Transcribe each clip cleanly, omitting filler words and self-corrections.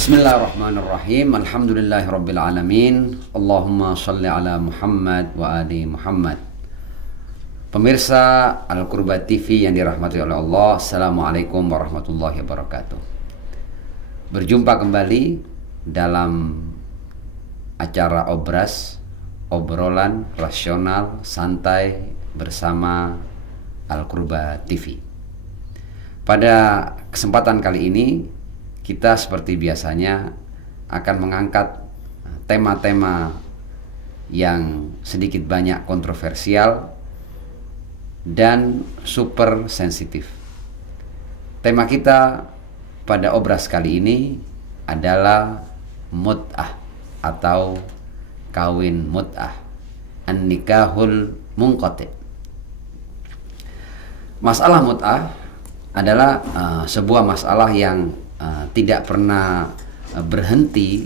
Bismillahirrahmanirrahim. Alhamdulillahirabbil alamin. Allahumma shalli ala Muhammad wa ali Muhammad. Pemirsa Al-Qurba TV yang dirahmati oleh Allah, Assalamualaikum warahmatullahi wabarakatuh. Berjumpa kembali dalam acara Obras, obrolan rasional santai bersama Al-Qurba TV. Pada kesempatan kali ini kita seperti biasanya akan mengangkat tema-tema yang sedikit banyak kontroversial dan super sensitif. Tema kita pada obras kali ini adalah mut'ah atau kawin mut'ah, an-nikahul munqati'. Masalah mut'ah adalah sebuah masalah yang tidak pernah berhenti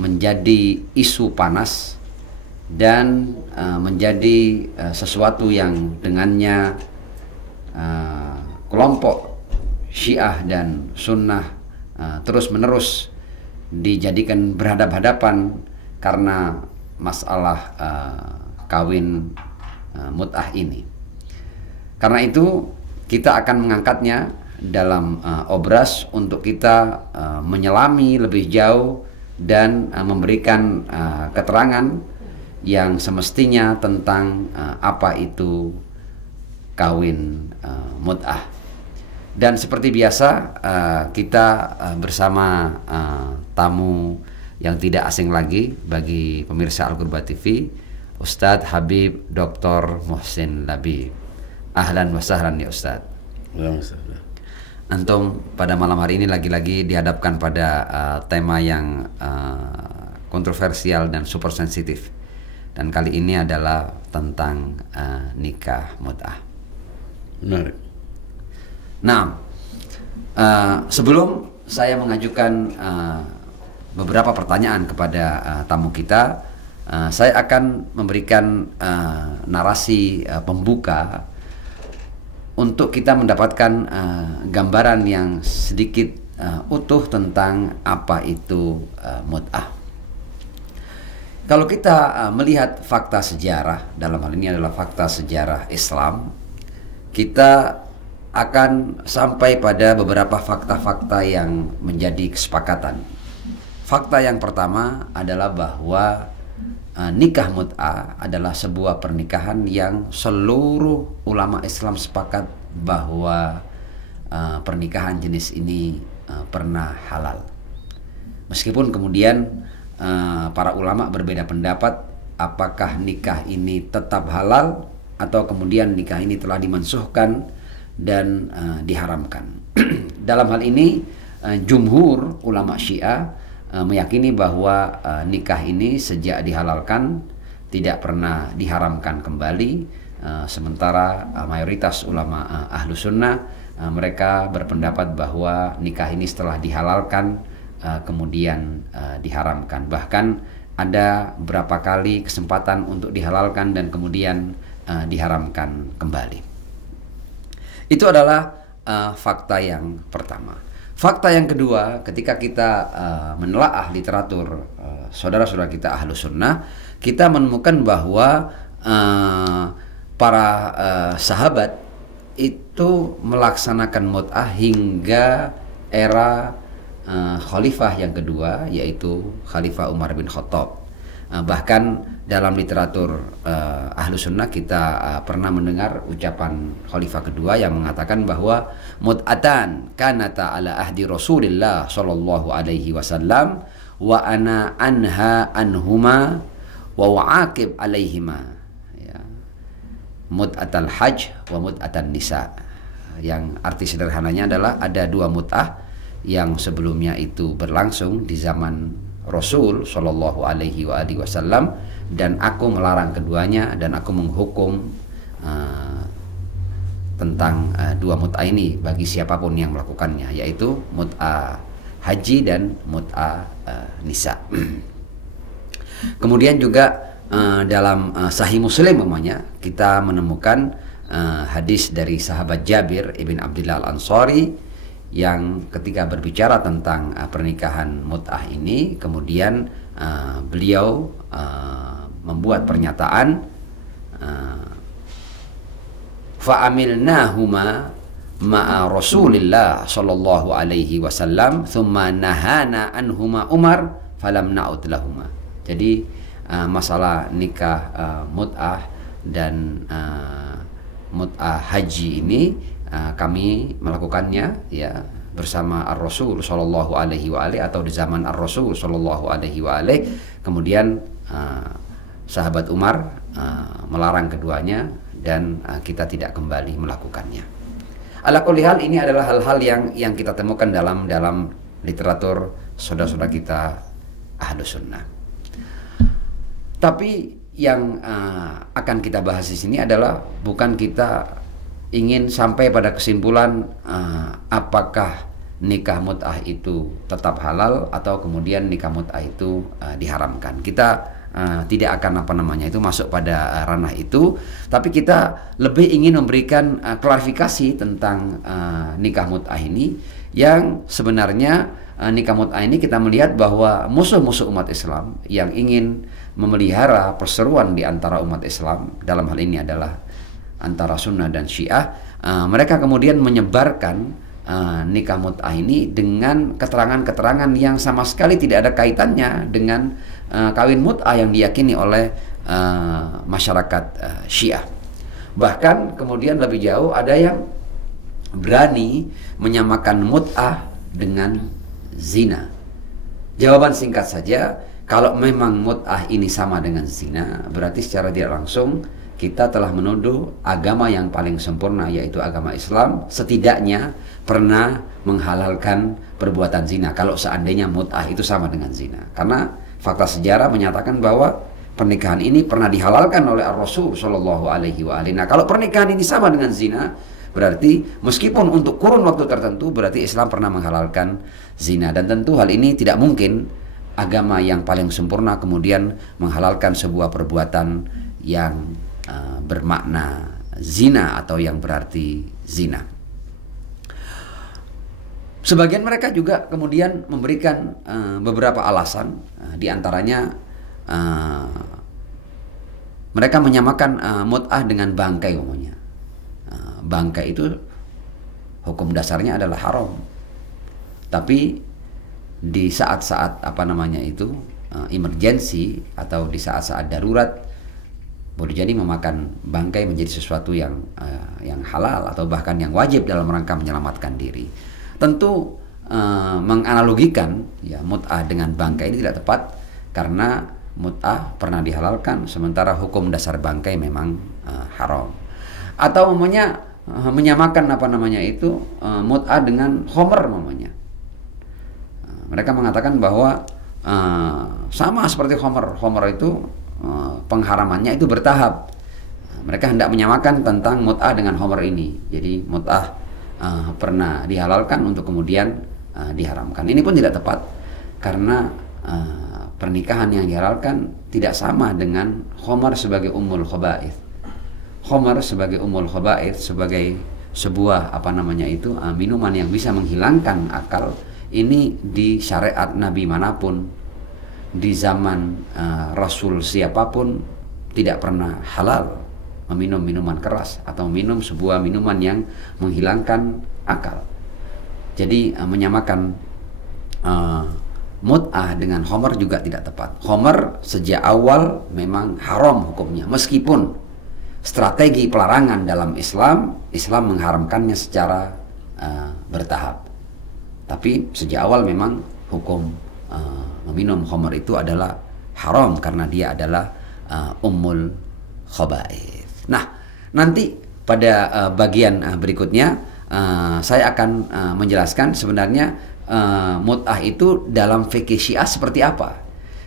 menjadi isu panas dan menjadi sesuatu yang dengannya kelompok Syiah dan Sunnah terus-menerus dijadikan berhadap-hadapan karena masalah kawin mut'ah ini. Karena itu kita akan mengangkatnya dalam obras untuk kita menyelami lebih jauh dan memberikan keterangan yang semestinya tentang apa itu kawin mut'ah. Dan seperti biasa kita bersama tamu yang tidak asing lagi bagi pemirsa Al-Qurba TV, Ustadz Habib Dr. Muhsin Labib. Ahlan wa sahlan ya Ustadz. Antum pada malam hari ini lagi-lagi dihadapkan pada tema yang kontroversial dan super sensitif. Dan kali ini adalah tentang nikah mut'ah. Menarik. Nah, sebelum saya mengajukan beberapa pertanyaan kepada tamu kita, saya akan memberikan narasi pembuka untuk kita mendapatkan gambaran yang sedikit utuh tentang apa itu mut'ah. Kalau kita melihat fakta sejarah, dalam hal ini adalah fakta sejarah Islam, kita akan sampai pada beberapa fakta-fakta yang menjadi kesepakatan. Fakta yang pertama adalah bahwa nikah mut'ah adalah sebuah pernikahan yang seluruh ulama Islam sepakat bahwa pernikahan jenis ini pernah halal. Meskipun kemudian para ulama berbeda pendapat apakah nikah ini tetap halal atau kemudian nikah ini telah dimansuhkan dan diharamkan. Dalam hal ini jumhur ulama Syiah meyakini bahwa nikah ini sejak dihalalkan tidak pernah diharamkan kembali, sementara mayoritas ulama ahlu sunnah mereka berpendapat bahwa nikah ini setelah dihalalkan kemudian diharamkan. Bahkan ada beberapa kali kesempatan untuk dihalalkan dan kemudian diharamkan kembali. Itu adalah fakta yang pertama. Fakta yang kedua, ketika kita menelaah literatur saudara-saudara kita ahlu sunnah, kita menemukan bahwa para sahabat itu melaksanakan mut'ah hingga era khalifah yang kedua, yaitu Khalifah Umar bin Khattab. Bahkan dalam literatur ahlu sunnah kita pernah mendengar ucapan khalifah kedua yang mengatakan bahwa mut'atan kanata ala ahdi Rasulillah sallallahu alaihi wasallam wa ana anha anhuma wa wa'aqib alaihima, ya. Mut'atal hajj wa mut'atan nisa, yang arti sederhananya adalah ada dua mut'ah yang sebelumnya itu berlangsung di zaman Rasul Shallallahu Alaihi Wasallam, dan aku melarang keduanya dan aku menghukum tentang dua mut'ah ini bagi siapapun yang melakukannya, yaitu mut'ah haji dan mut'ah nisa. Kemudian juga dalam Sahih Muslim umpamanya kita menemukan hadis dari sahabat Jabir ibn Abdullah al-Ansari yang ketika berbicara tentang pernikahan mut'ah ini, kemudian beliau membuat pernyataan, fa'amilnahuma ma'a Rasulillah sallallahu alaihi wasallam thumma nahana anhuma Umar falam na'ud lahuma. Jadi masalah nikah mut'ah dan mut'ah haji ini kami melakukannya ya bersama Ar-Rasul sallallahu alaihi wa alihi, atau di zaman Ar-Rasul sallallahu alaihi wa alihi. Kemudian sahabat Umar melarang keduanya dan kita tidak kembali melakukannya. Ala kulli hal, ini adalah hal-hal yang kita temukan dalam literatur saudara-saudara kita Ahlus Sunnah. Tapi yang akan kita bahas di sini adalah bukan kita ingin sampai pada kesimpulan apakah nikah mut'ah itu tetap halal atau kemudian nikah mut'ah itu diharamkan. Kita tidak akan masuk pada ranah itu, tapi kita lebih ingin memberikan klarifikasi tentang nikah mut'ah ini, yang sebenarnya nikah mut'ah ini kita melihat bahwa musuh-musuh umat Islam yang ingin memelihara perseruan di antara umat Islam, dalam hal ini adalah antara Sunnah dan Syiah, mereka kemudian menyebarkan nikah mut'ah ini dengan keterangan-keterangan yang sama sekali tidak ada kaitannya dengan kawin mut'ah yang diyakini oleh masyarakat Syiah. Bahkan kemudian lebih jauh, ada yang berani menyamakan mut'ah dengan zina. Jawaban singkat saja, kalau memang mut'ah ini sama dengan zina, berarti secara tidak langsung kita telah menuduh agama yang paling sempurna, yaitu agama Islam, setidaknya pernah menghalalkan perbuatan zina kalau seandainya mut'ah itu sama dengan zina. Karena fakta sejarah menyatakan bahwa pernikahan ini pernah dihalalkan oleh Ar-Rasul sallallahu alaihi wa alihi. Nah, kalau pernikahan ini sama dengan zina, berarti meskipun untuk kurun waktu tertentu, berarti Islam pernah menghalalkan zina. Dan tentu hal ini tidak mungkin agama yang paling sempurna kemudian menghalalkan sebuah perbuatan yang bermakna zina atau yang berarti zina. Sebagian mereka juga kemudian memberikan beberapa alasan, di antaranya mereka menyamakan mut'ah dengan bangkai umumnya. Bangkai itu hukum dasarnya adalah haram, tapi di saat-saat emergensi atau di saat-saat darurat, boleh jadi memakan bangkai menjadi sesuatu yang halal atau bahkan yang wajib dalam rangka menyelamatkan diri. Tentu menganalogikan ya mut'ah dengan bangkai ini tidak tepat, karena mut'ah pernah dihalalkan sementara hukum dasar bangkai memang haram. Atau menyamakan mut'ah dengan khomer namanya. Mereka mengatakan bahwa sama seperti khomer. Khomer itu pengharamannya itu bertahap. Mereka hendak menyamakan tentang mut'ah dengan khomer ini. Jadi mut'ah pernah dihalalkan untuk kemudian diharamkan. Ini pun tidak tepat, karena pernikahan yang dihalalkan tidak sama dengan khomer sebagai ummul khaba'ith. Khomer sebagai ummul khaba'ith, sebagai sebuah minuman yang bisa menghilangkan akal, ini di syariat Nabi manapun, di zaman Rasul siapapun, tidak pernah halal meminum minuman keras atau minum sebuah minuman yang menghilangkan akal. Jadi menyamakan mut'ah dengan khomer juga tidak tepat. Khomer sejak awal memang haram hukumnya, meskipun strategi pelarangan dalam Islam mengharamkannya secara bertahap. Tapi sejak awal memang hukum meminum khamr itu adalah haram karena dia adalah ummul khaba'ith. Nah, nanti pada bagian berikutnya saya akan menjelaskan sebenarnya mut'ah itu dalam fikih Syiah seperti apa.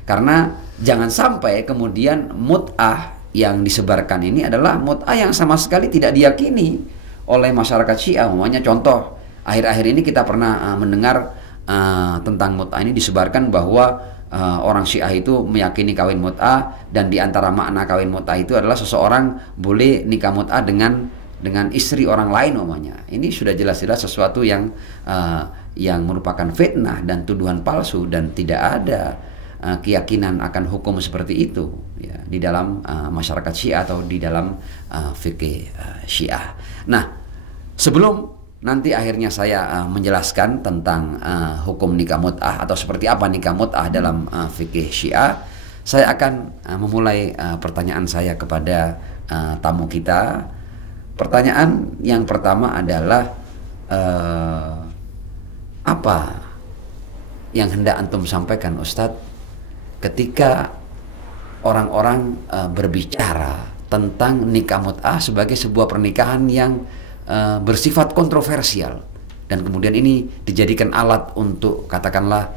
Karena jangan sampai kemudian mut'ah yang disebarkan ini adalah mut'ah yang sama sekali tidak diyakini oleh masyarakat Syiah. Umpamanya contoh, akhir-akhir ini kita pernah mendengar tentang mut'ah ini disebarkan bahwa orang Syiah itu meyakini kawin mut'ah, dan di antara makna kawin mut'ah itu adalah seseorang boleh nikah mut'ah dengan dengan istri orang lain umpamanya. Ini sudah jelas-jelas sesuatu yang merupakan fitnah dan tuduhan palsu, dan tidak ada keyakinan akan hukum seperti itu ya, di dalam masyarakat Syiah atau di dalam fikih Syiah. Nah, sebelum nanti akhirnya saya menjelaskan tentang hukum nikah mut'ah atau seperti apa nikah mut'ah dalam fikih Syiah, saya akan memulai pertanyaan saya kepada tamu kita. Pertanyaan yang pertama adalah apa yang hendak antum sampaikan, Ustadz, ketika orang-orang berbicara tentang nikah mut'ah sebagai sebuah pernikahan yang bersifat kontroversial, dan kemudian ini dijadikan alat untuk katakanlah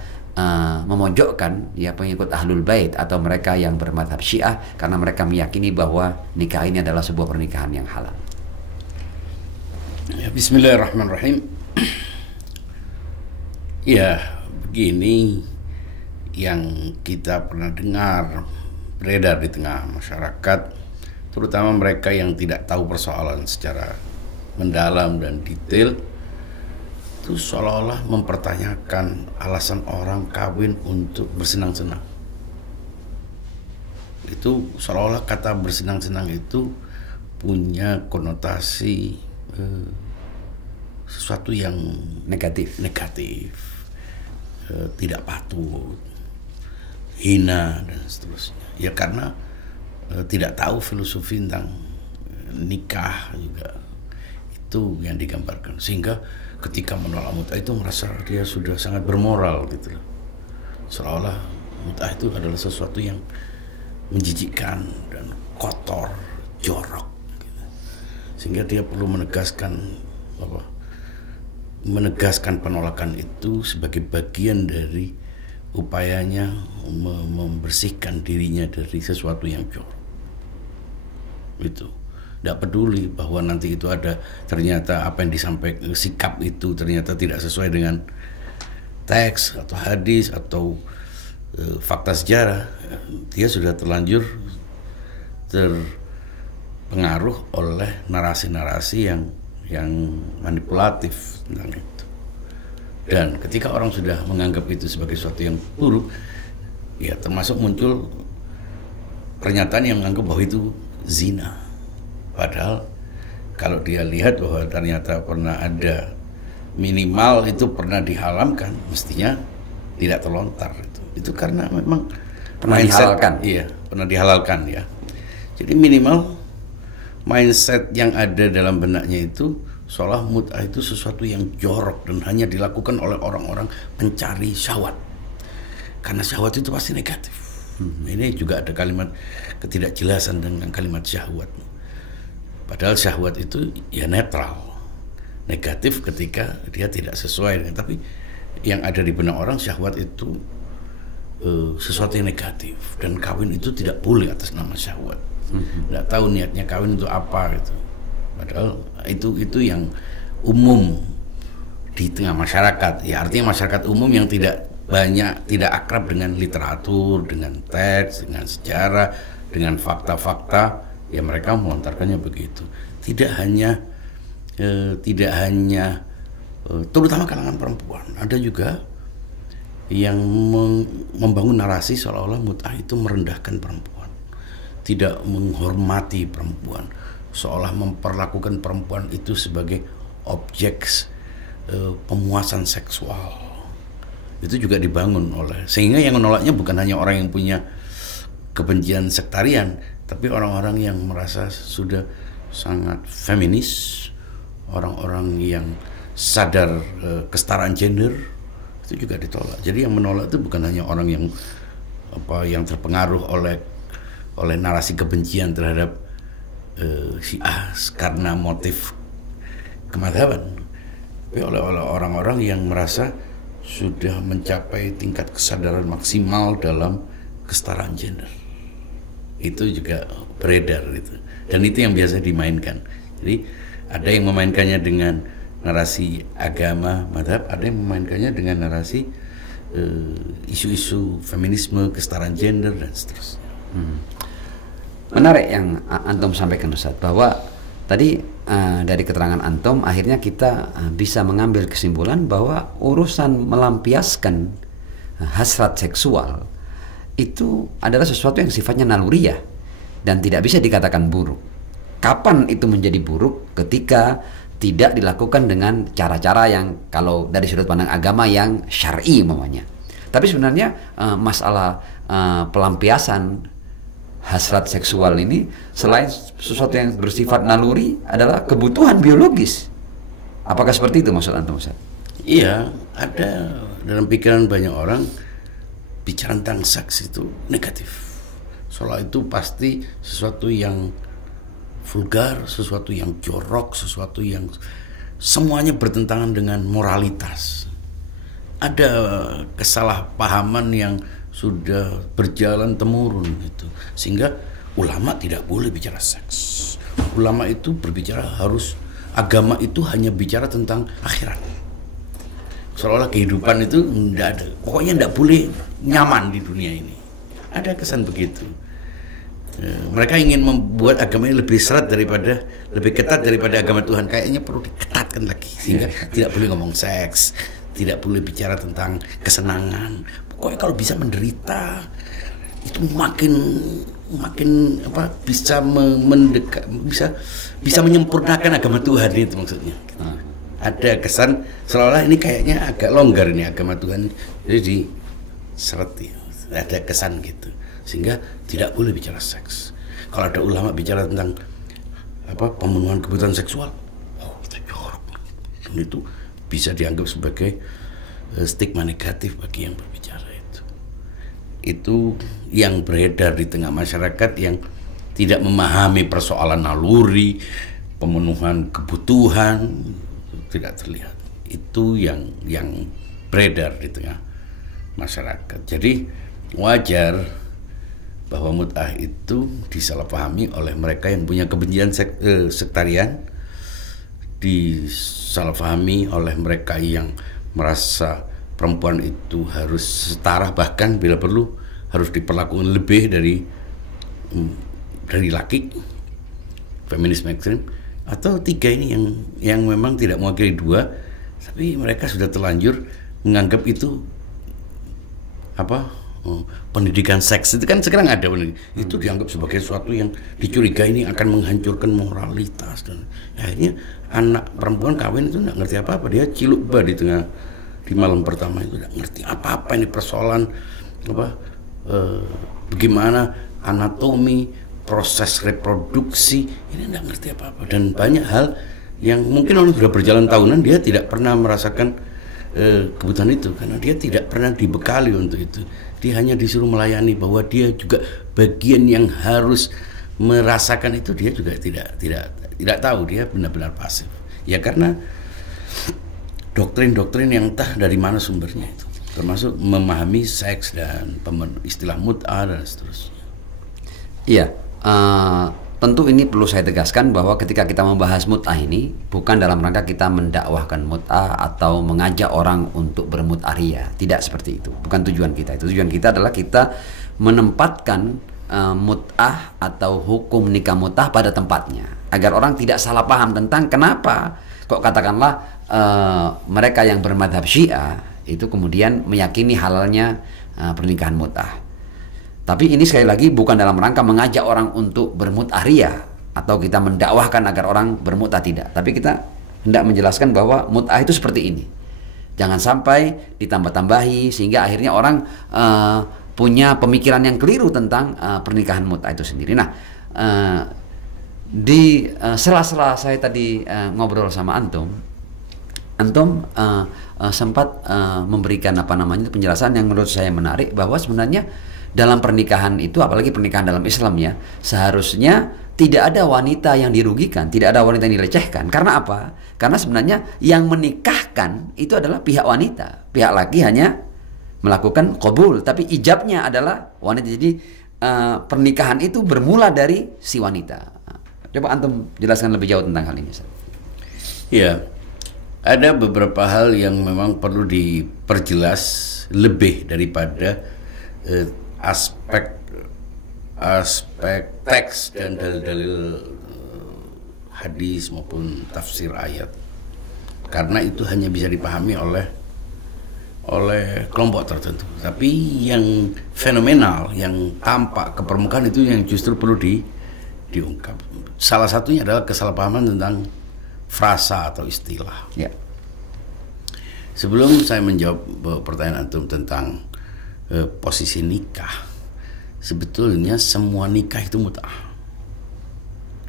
memojokkan ya pengikut Ahlul Bait atau mereka yang bermadhab Syiah, karena mereka meyakini bahwa nikah ini adalah sebuah pernikahan yang halal. Ya, bismillahirrahmanirrahim. Ya, begini yang kita pernah dengar beredar di tengah masyarakat, terutama mereka yang tidak tahu persoalan secara mendalam dan detail, itu seolah-olah mempertanyakan alasan orang kawin untuk bersenang-senang. Itu seolah-olah kata bersenang-senang itu punya konotasi sesuatu yang negatif, tidak patuh, hina dan seterusnya. Ya karena tidak tahu filosofi tentang nikah juga, itu yang digambarkan, sehingga ketika menolak mut'ah itu merasa dia sudah sangat bermoral gitu loh. Seolah-olah mut'ah itu adalah sesuatu yang menjijikkan dan kotor, jorok gitu. Sehingga dia perlu menegaskan penolakan itu sebagai bagian dari upayanya membersihkan dirinya dari sesuatu yang jorok. Itu tidak peduli bahwa nanti itu ada ternyata apa yang disampaikan, sikap itu ternyata tidak sesuai dengan teks atau hadis atau fakta sejarah. Dia sudah terlanjur terpengaruh oleh narasi-narasi yang manipulatif tentang itu. Dan ketika orang sudah menganggap itu sebagai sesuatu yang buruk, ya termasuk muncul pernyataan yang menganggap bahwa itu zina. Padahal kalau dia lihat bahwa ternyata pernah ada, minimal itu pernah diharamkan, mestinya tidak terlontar itu karena memang pernah dihalalkan. Iya, pernah dihalalkan ya. Jadi minimal mindset yang ada dalam benaknya itu seolah mut'ah itu sesuatu yang jorok dan hanya dilakukan oleh orang-orang pencari syahwat. Karena syahwat itu pasti negatif. Ini juga ada kalimat ketidakjelasan dengan kalimat syahwat. Padahal syahwat itu ya netral, negatif ketika dia tidak sesuai dengan, tapi yang ada di benak orang syahwat itu sesuatu yang negatif, dan kawin itu tidak boleh atas nama syahwat. Tidak tahu niatnya kawin untuk apa gitu. Padahal itu yang umum di tengah masyarakat. Ya artinya masyarakat umum yang tidak akrab dengan literatur, dengan teks, dengan sejarah, dengan fakta-fakta. Ya mereka melontarkannya begitu. Tidak hanya terutama kalangan perempuan, ada juga yang membangun narasi seolah-olah mut'ah itu merendahkan perempuan, tidak menghormati perempuan, seolah memperlakukan perempuan itu sebagai objek pemuasan seksual. Itu juga dibangun sehingga yang menolaknya bukan hanya orang yang punya kebencian sektarian, tapi orang-orang yang merasa sudah sangat feminis, orang-orang yang sadar kesetaraan gender, itu juga ditolak. Jadi yang menolak itu bukan hanya orang yang terpengaruh oleh narasi kebencian terhadap Syiah karena motif kemadhaban, tapi oleh orang-orang yang merasa sudah mencapai tingkat kesadaran maksimal dalam kesetaraan gender. Itu juga beredar itu, dan itu yang biasa dimainkan. Jadi ada yang memainkannya dengan narasi agama madhab, ada yang memainkannya dengan narasi isu-isu feminisme, kesetaraan gender dan seterusnya. Menarik yang antum sampaikan, Ustaz, bahwa Tadi dari keterangan antum akhirnya kita bisa mengambil kesimpulan bahwa urusan melampiaskan hasrat seksual itu adalah sesuatu yang sifatnya naluriah dan tidak bisa dikatakan buruk. Kapan itu menjadi buruk? Ketika tidak dilakukan dengan cara-cara yang kalau dari sudut pandang agama yang syar'i umpamanya. Tapi sebenarnya masalah pelampiasan hasrat seksual ini selain sesuatu yang bersifat naluri adalah kebutuhan biologis. Apakah seperti itu maksud antum, Ustaz? Iya, ada dalam pikiran banyak orang bicara tentang seks itu negatif. Soal itu pasti sesuatu yang vulgar, sesuatu yang jorok, sesuatu yang semuanya bertentangan dengan moralitas. Ada kesalahpahaman yang sudah berjalan temurun itu, sehingga ulama tidak boleh bicara seks. Ulama itu berbicara agama itu hanya bicara tentang akhirat. Seolah-olah kehidupan itu tidak ada, pokoknya tidak boleh nyaman di dunia ini. Ada kesan begitu. Mereka ingin membuat agama ini lebih lebih ketat daripada agama Tuhan. Kayaknya perlu diketatkan lagi, sehingga tidak boleh ngomong seks, tidak boleh bicara tentang kesenangan. Pokoknya kalau bisa menderita itu makin bisa menyempurnakan agama Tuhan, itu maksudnya. Ada kesan seolah-olah ini kayaknya agak longgar ini agama Tuhan, jadi diseret ya. Ada kesan gitu, sehingga tidak boleh bicara seks. Kalau ada ulama bicara tentang pemenuhan kebutuhan seksual, itu jorok. Dan itu bisa dianggap sebagai stigma negatif bagi yang berbicara itu. Itu yang beredar di tengah masyarakat yang tidak memahami persoalan naluri, pemenuhan kebutuhan, tidak terlihat. Itu yang beredar di tengah masyarakat. Jadi wajar bahwa mut'ah itu disalahpahami oleh mereka yang punya kebencian sektarian, disalahpahami oleh mereka yang merasa perempuan itu harus setara, bahkan bila perlu harus diperlakukan lebih dari laki, feminisme ekstrim, atau tiga ini yang memang tidak mewakili dua, tapi mereka sudah terlanjur menganggap itu pendidikan seks itu kan sekarang ada itu dianggap sebagai sesuatu yang dicurigai ini akan menghancurkan moralitas, dan akhirnya anak perempuan kawin itu nggak ngerti apa-apa, dia ciluk di malam pertama itu nggak ngerti apa-apa ini persoalan bagaimana anatomi, proses reproduksi, ini nggak ngerti apa-apa, dan banyak hal yang mungkin orang sudah berjalan tahunan dia tidak pernah merasakan kebutuhan itu karena dia tidak pernah dibekali untuk itu. Dia hanya disuruh melayani, bahwa dia juga bagian yang harus merasakan itu dia juga tidak tahu, dia benar-benar pasif. Ya karena doktrin-doktrin yang entah dari mana sumbernya itu, termasuk memahami seks dan istilah mut'ah dan seterusnya. Iya, tentu ini perlu saya tegaskan bahwa ketika kita membahas mut'ah ini bukan dalam rangka kita mendakwahkan mut'ah atau mengajak orang untuk bermut'ah ria. Tidak seperti itu. Bukan tujuan kita. Tujuan kita adalah kita menempatkan mut'ah atau hukum nikah mut'ah pada tempatnya, agar orang tidak salah paham tentang kenapa kok katakanlah mereka yang bermadhab Syiah itu kemudian meyakini halalnya pernikahan mut'ah. Tapi ini sekali lagi bukan dalam rangka mengajak orang untuk bermut'ah ria atau kita mendakwahkan agar orang bermut'ah, tidak. Tapi kita hendak menjelaskan bahwa mut'ah itu seperti ini. Jangan sampai ditambah-tambahi sehingga akhirnya orang punya pemikiran yang keliru tentang pernikahan mut'ah itu sendiri. Nah, di sela-sela saya tadi ngobrol sama antum sempat memberikan penjelasan yang menurut saya menarik, bahwa sebenarnya dalam pernikahan itu, apalagi pernikahan dalam Islam ya, seharusnya tidak ada wanita yang dirugikan, tidak ada wanita yang dilecehkan. Karena apa? Karena sebenarnya yang menikahkan itu adalah pihak wanita, pihak laki hanya melakukan qabul, tapi ijabnya adalah wanita. Jadi pernikahan itu bermula dari si wanita. Coba antum jelaskan lebih jauh tentang hal ini. Iya, ada beberapa hal yang memang perlu diperjelas lebih daripada aspek teks dan dalil-dalil hadis maupun tafsir ayat. Karena itu hanya bisa dipahami oleh kelompok tertentu. Tapi yang fenomenal, yang tampak ke permukaan itu yang justru perlu diungkap. Salah satunya adalah kesalahpahaman tentang frasa atau istilah. Ya. Sebelum saya menjawab pertanyaan antum tentang posisi nikah, sebetulnya semua nikah itu mut'ah.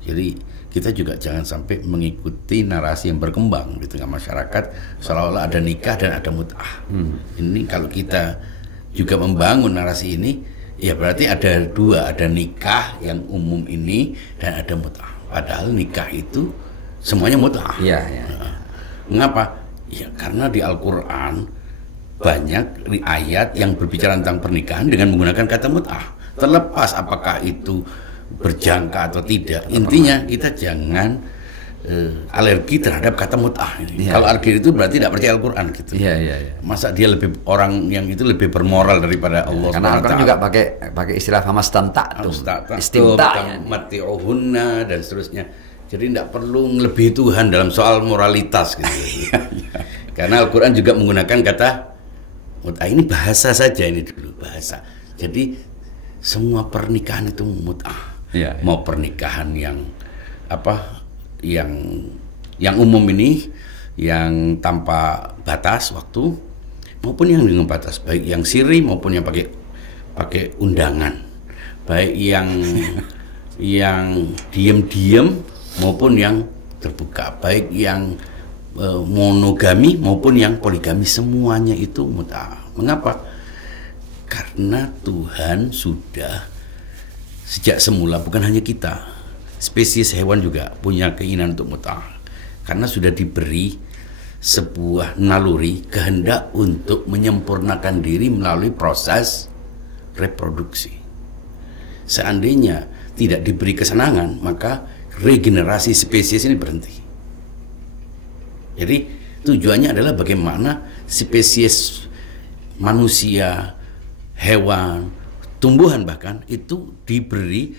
Jadi kita juga jangan sampai mengikuti narasi yang berkembang di tengah masyarakat seolah-olah ada nikah dan ada mut'ah. Ini kalau kita juga membangun narasi ini, ya berarti ada dua, ada nikah yang umum ini dan ada mut'ah. Padahal nikah itu semuanya mut'ah. Iya, ya. Mengapa? Ya karena di Al-Quran banyak ayat yang berbicara tentang pernikahan dengan menggunakan kata mut'ah. Terlepas apakah itu berjangka atau tidak, intinya kita jangan alergi terhadap kata mut'ah ini. Ya. Kalau alergi itu berarti tidak percaya Al-Quran gitu. Iya. Masa dia lebih, orang yang itu lebih bermoral daripada Allah. Karena Al-Quran juga pakai istilah famastamta'tum, istimta, mati'uhunna dan seterusnya. Jadi tidak perlu melebihi Tuhan dalam soal moralitas gitu. Karena Al-Quran juga menggunakan kata mut'ah. Ini bahasa saja, ini dulu bahasa. Jadi semua pernikahan itu mut'ah. Ya. Mau pernikahan yang yang umum ini, yang tanpa batas waktu, maupun yang dengan batas, baik yang siri maupun yang pakai undangan, baik yang diam-diam maupun yang terbuka, baik yang monogami maupun yang poligami, semuanya itu mut'ah. Mengapa? Karena Tuhan sudah sejak semula, bukan hanya kita, spesies hewan juga punya keinginan untuk mut'ah. Karena sudah diberi sebuah naluri, kehendak untuk menyempurnakan diri melalui proses reproduksi. Seandainya tidak diberi kesenangan, maka regenerasi spesies ini berhenti. Jadi tujuannya adalah bagaimana spesies manusia, hewan, tumbuhan bahkan itu diberi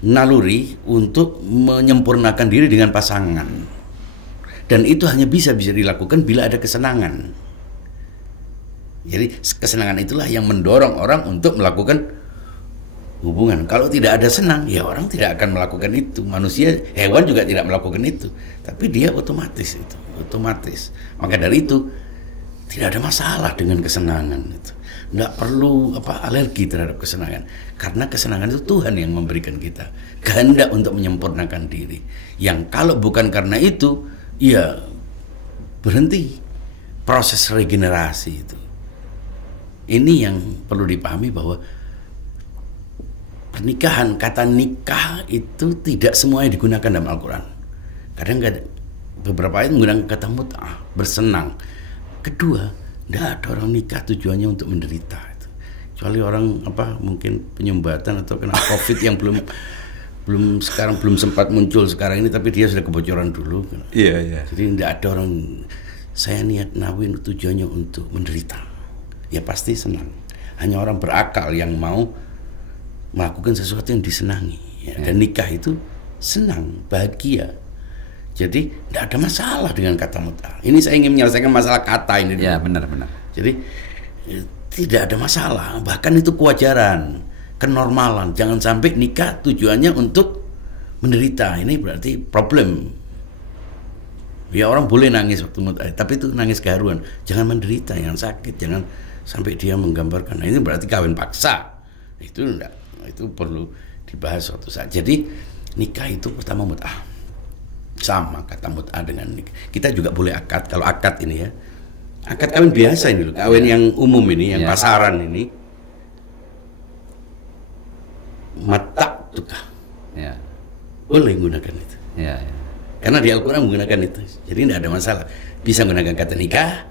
naluri untuk menyempurnakan diri dengan pasangan. Dan itu hanya bisa dilakukan bila ada kesenangan. Jadi kesenangan itulah yang mendorong orang untuk melakukan hubungan. Kalau tidak ada senang, ya orang tidak akan melakukan itu. Manusia, hewan juga tidak melakukan itu. Tapi dia otomatis itu, otomatis. Maka dari itu tidak ada masalah dengan kesenangan itu. Nggak perlu alergi terhadap kesenangan, karena kesenangan itu Tuhan yang memberikan kita kehendak untuk menyempurnakan diri. Yang kalau bukan karena itu, ya berhenti proses regenerasi itu. Ini yang perlu dipahami, bahwa pernikahan, kata nikah itu tidak semuanya digunakan dalam Al-Quran. Kadang beberapa ayat menggunakan kata mut'ah, bersenang. Kedua, tidak ada orang nikah tujuannya untuk menderita itu. Kecuali orang mungkin penyumbatan atau kena COVID yang belum sempat muncul sekarang ini, tapi dia sudah kebocoran dulu. Iya. Jadi tidak ada orang saya niat nawin tujuannya untuk menderita. Ya pasti senang. Hanya orang berakal yang mau melakukan sesuatu yang disenangi. Ya. Dan nikah itu senang, bahagia. Jadi tidak ada masalah dengan kata mut'ah. Ini saya ingin menyelesaikan masalah kata ini dulu. Ya, benar. Jadi tidak ada masalah, bahkan itu kewajaran, kenormalan. Jangan sampai nikah tujuannya untuk menderita. Ini berarti problem. Ya orang boleh nangis waktu mut'ah, tapi itu nangis keharuan. Jangan menderita, jangan sakit, jangan sampai dia menggambarkan. Nah, ini berarti kawin paksa. Itu enggak. Itu perlu dibahas suatu saat. Jadi nikah itu pertama mut'ah. Sama kata mut'ah dengan nikah. Kita juga boleh akad. Kalau akad ini ya, akad kawin biasa ini loh, kawin yang umum ini, yang pasaran ini, mata tukah. Ya. Boleh menggunakan itu. Ya. Karena di Al-Quran menggunakan itu. Jadi tidak ada masalah. Bisa menggunakan kata nikah,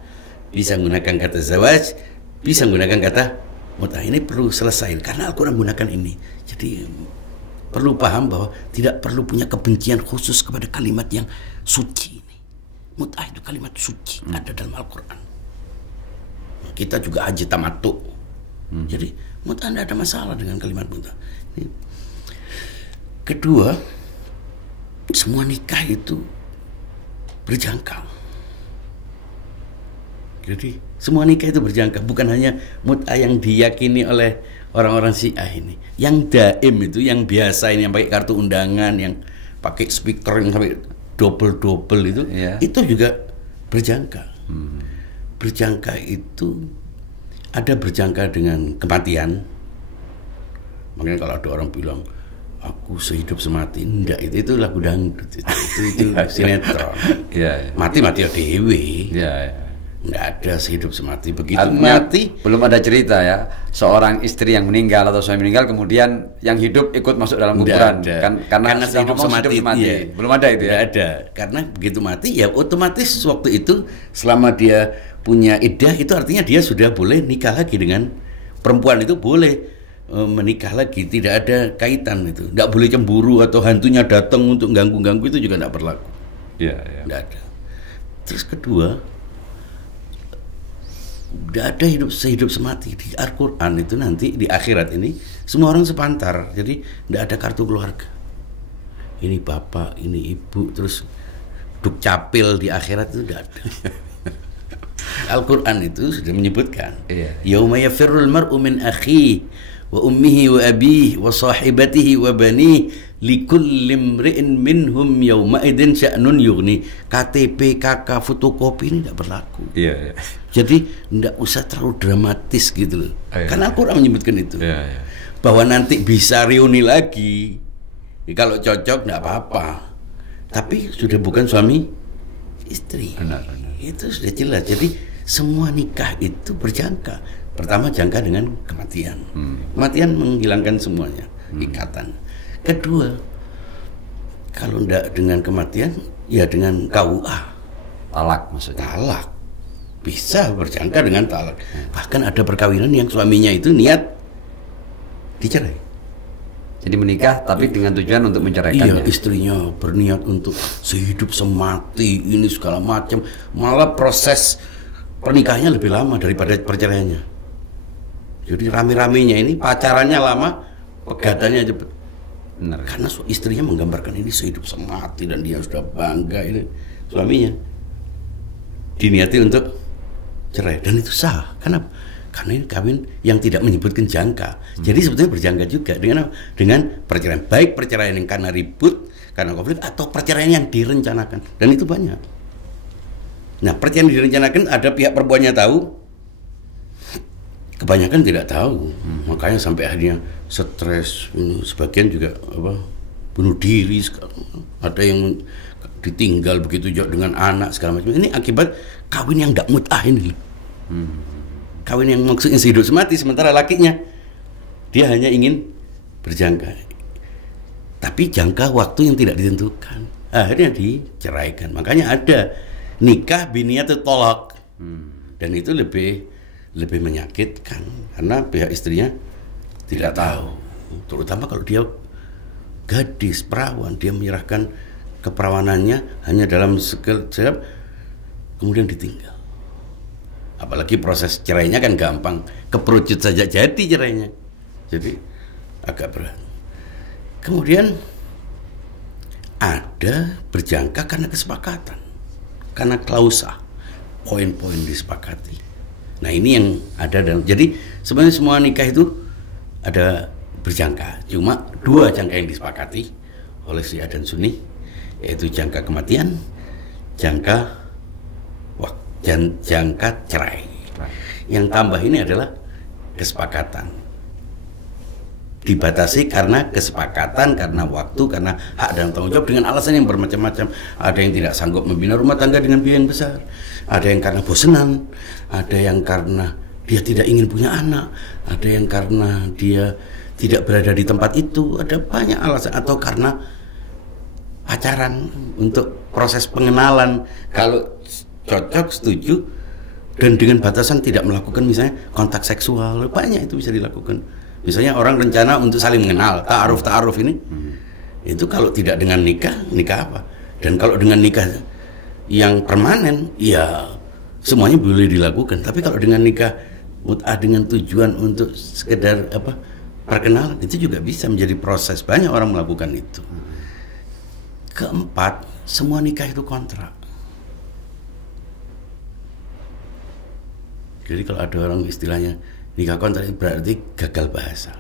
bisa menggunakan kata zawaj, bisa menggunakan kata mut'ah. Ini perlu selesai karena Al-Quran menggunakan ini. Jadi perlu paham bahwa tidak perlu punya kebencian khusus kepada kalimat yang suci ini. Mut'ah itu kalimat suci, ada dalam Al-Quran. Kita juga haji tamattu. Jadi mut'ah tidak ada masalah dengan kalimat mut'ah. Kedua, semua nikah itu berjangka. Jadi semua nikah itu berjangka, bukan hanya mut'ah yang diyakini oleh orang-orang Syiah ini. Yang daim itu, yang biasa ini, yang pakai kartu undangan, yang pakai speaker yang sampai double itu, itu juga berjangka. Berjangka itu ada berjangka dengan kematian. Makanya kalau ada orang bilang aku sehidup semati, enggak, itu lagu dangdut, itu sinetron. Mati ya dewe. Enggak ada sehidup semati. Begitu artinya, mati belum ada cerita ya seorang istri yang meninggal atau suami meninggal kemudian yang hidup ikut masuk dalam kuburan karena hidup semati. Ya. Belum ada itu ya. Enggak ada. Karena begitu mati ya otomatis waktu itu selama dia punya iddah itu artinya dia sudah boleh nikah lagi dengan perempuan itu, boleh menikah lagi, tidak ada kaitan itu. Enggak boleh cemburu atau hantunya datang untuk ganggu-ganggu, itu juga enggak berlaku. Enggak ada. Terus kedua, tidak ada sehidup semati. Di Al-Quran itu nanti di akhirat ini semua orang sepantar, jadi tidak ada kartu keluarga. Ini bapak, ini ibu, terus duk capil di akhirat itu tidak ada. Al-Quran itu sudah menyebutkan, yauma yafirrul mar'u min akhihi wa ummihi wa abihi wa sahibatihi wa banihi likulli imri'in minhum yawma idin sya'nun yughni. KTP, KK, fotokopi ini tidak berlaku. Jadi tidak usah terlalu dramatis gitu loh. Karena Al-Quran menyebutkan itu. Bahwa nanti bisa reuni lagi. Kalau cocok tidak apa-apa. Tapi sudah bukan suami istri. Benar. Itu sudah jelas. Jadi semua nikah itu berjangka. Pertama jangka dengan kematian. Kematian menghilangkan semuanya, ikatan. Kedua, kalau tidak dengan kematian, ya dengan KUA. Talak maksudnya. Talak. Bisa berjangka dengan talak. Bahkan ada perkawinan yang suaminya itu niat dicerai. Jadi menikah tapi dengan tujuan untuk menceraikannya. Iya, istrinya berniat untuk sehidup semati, ini segala macam. Malah proses pernikahannya lebih lama daripada perceraiannya. Jadi rame-ramenya ini pacarannya lama, pegatannya cepat. Benar. Karena istrinya menggambarkan ini sehidup semati dan dia sudah bangga ini suaminya. Diniati untuk cerai dan itu sah. Kenapa? Karena ini kawin yang tidak menyebutkan jangka. Jadi sebetulnya berjangka juga dengan perceraian, baik perceraian yang karena ribut, karena konflik, atau perceraian yang direncanakan. Dan itu banyak. Nah, perceraian yang direncanakan ada pihak perempuannya tahu, kebanyakan tidak tahu. Makanya sampai akhirnya stres. Sebagian juga bunuh diri. Ada yang ditinggal begitu jauh dengan anak segala macam. Ini akibat kawin yang tidak mut'ah ini. Kawin yang maksudnya sehidup semati, sementara lakinya dia hanya ingin berjangka. Tapi jangka waktu yang tidak ditentukan. Akhirnya diceraikan. Makanya ada nikah biniat tolak. Dan itu lebih menyakitkan karena pihak istrinya tidak tahu. Terutama kalau dia gadis, perawan, dia menyerahkan keperawanannya hanya dalam sekejap kemudian ditinggal. Apalagi proses cerainya kan gampang, keperucut saja jadi cerainya. Jadi agak berat. Kemudian ada berjangka karena kesepakatan, karena klausa, poin-poin disepakati. Nah ini yang ada dalam. Jadi sebenarnya semua nikah itu ada berjangka. Cuma dua jangka yang disepakati oleh Syiah dan Sunni, yaitu jangka kematian, jangka cerai. Yang tambah ini adalah kesepakatan. Dibatasi karena kesepakatan, karena waktu, karena hak dan tanggung jawab dengan alasan yang bermacam-macam. Ada yang tidak sanggup membina rumah tangga dengan biaya yang besar. Ada yang karena bosenan, ada yang karena dia tidak ingin punya anak, ada yang karena dia tidak berada di tempat itu, ada banyak alasan, atau karena pacaran untuk proses pengenalan. Kalau cocok, setuju, dan dengan batasan tidak melakukan misalnya kontak seksual, banyak itu bisa dilakukan. Misalnya orang rencana untuk saling mengenal, ta'aruf ini, itu kalau tidak dengan nikah apa? Dan kalau dengan nikah yang permanen, ya semuanya boleh dilakukan. Tapi kalau dengan nikah mut'ah dengan tujuan untuk sekedar perkenalan itu juga bisa menjadi proses. Banyak orang melakukan itu. Keempat, semua nikah itu kontrak. Jadi kalau ada orang istilahnya nikah kontrak itu berarti gagal bahasa.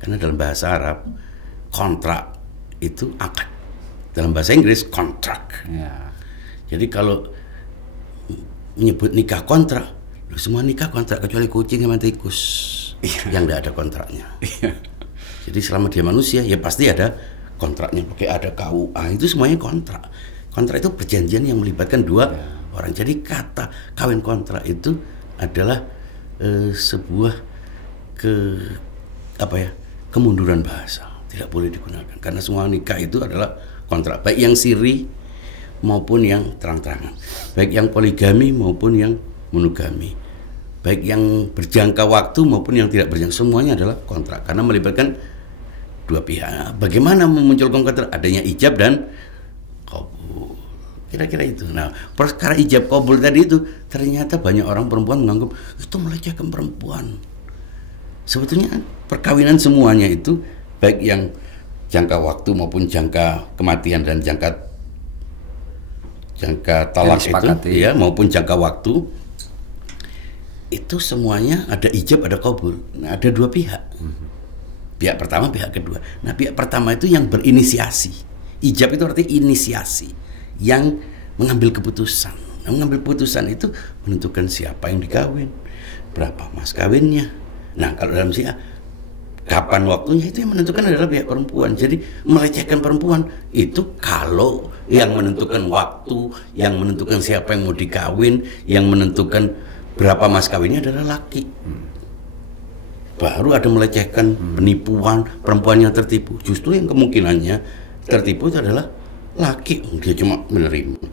Karena dalam bahasa Arab kontrak itu akad. Dalam bahasa Inggris kontrak. Ya. Jadi kalau menyebut nikah kontrak, semua nikah kontrak kecuali kucing sama tikus yang tidak ada kontraknya. Jadi selama dia manusia ya pasti ada kontraknya, pakai ada KUA, itu semuanya kontrak. Kontrak itu perjanjian yang melibatkan dua orang. Jadi kata kawin kontrak itu adalah sebuah kemunduran bahasa, tidak boleh digunakan karena semua nikah itu adalah kontrak, baik yang siri maupun yang terang-terangan, baik yang poligami maupun yang monogami, baik yang berjangka waktu maupun yang tidak berjangka, semuanya adalah kontrak karena melibatkan dua pihak. Bagaimana memunculkan kontrak? Adanya ijab dan qabul. Kira-kira itu. Nah, perkara ijab qabul tadi itu ternyata banyak orang perempuan menganggap itu melecehkan perempuan. Sebetulnya perkawinan semuanya itu baik yang jangka waktu maupun jangka kematian dan jangka talak itu ya maupun jangka waktu itu semuanya ada ijab ada qabul. Nah, ada dua pihak. Pihak pertama, pihak kedua. Nah, pihak pertama itu yang berinisiasi. Ijab itu artinya inisiasi, yang mengambil keputusan. Nah, mengambil keputusan itu menentukan siapa yang dikawin, berapa mas kawinnya. Nah, kalau dalam Syiah, kapan waktunya itu yang menentukan adalah pihak perempuan. Jadi melecehkan perempuan itu kalau yang menentukan waktu, yang menentukan siapa yang mau dikawin, yang menentukan berapa mas kawinnya adalah laki. Baru ada melecehkan, penipuan, perempuan yang tertipu. Justru yang kemungkinannya tertipu itu adalah laki, dia cuma menerima.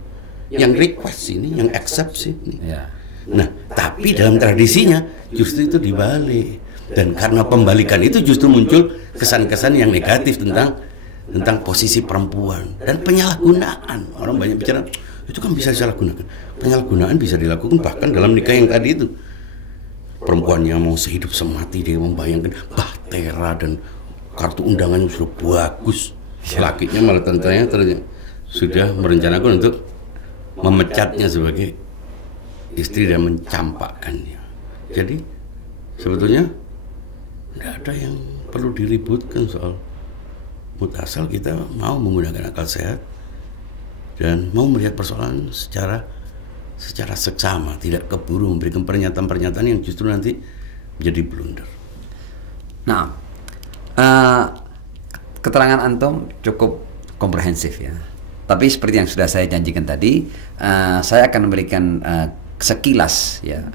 Yang request ini, yang accept ini. Ya. Nah, tapi dalam tradisinya justru itu dibalik. Dan karena pembalikan itu justru muncul kesan-kesan yang negatif tentang posisi perempuan dan penyalahgunaan. Orang banyak bicara itu kan bisa disalahgunakan. Penyalahgunaan bisa dilakukan bahkan dalam nikah yang tadi itu. Perempuan yang mau sehidup semati, dia membayangkan bahtera dan kartu undangannya sudah bagus. Lakinya malah tentunya sudah merencanakan untuk memecatnya sebagai istri dan mencampakkannya. Jadi sebetulnya tidak ada yang perlu diributkan soal mutasal. Kita mau menggunakan akal sehat dan mau melihat persoalan secara seksama, tidak keburu memberikan pernyataan-pernyataan yang justru nanti menjadi blunder. Nah, keterangan antum cukup komprehensif ya. Tapi seperti yang sudah saya janjikan tadi, saya akan memberikan sekilas ya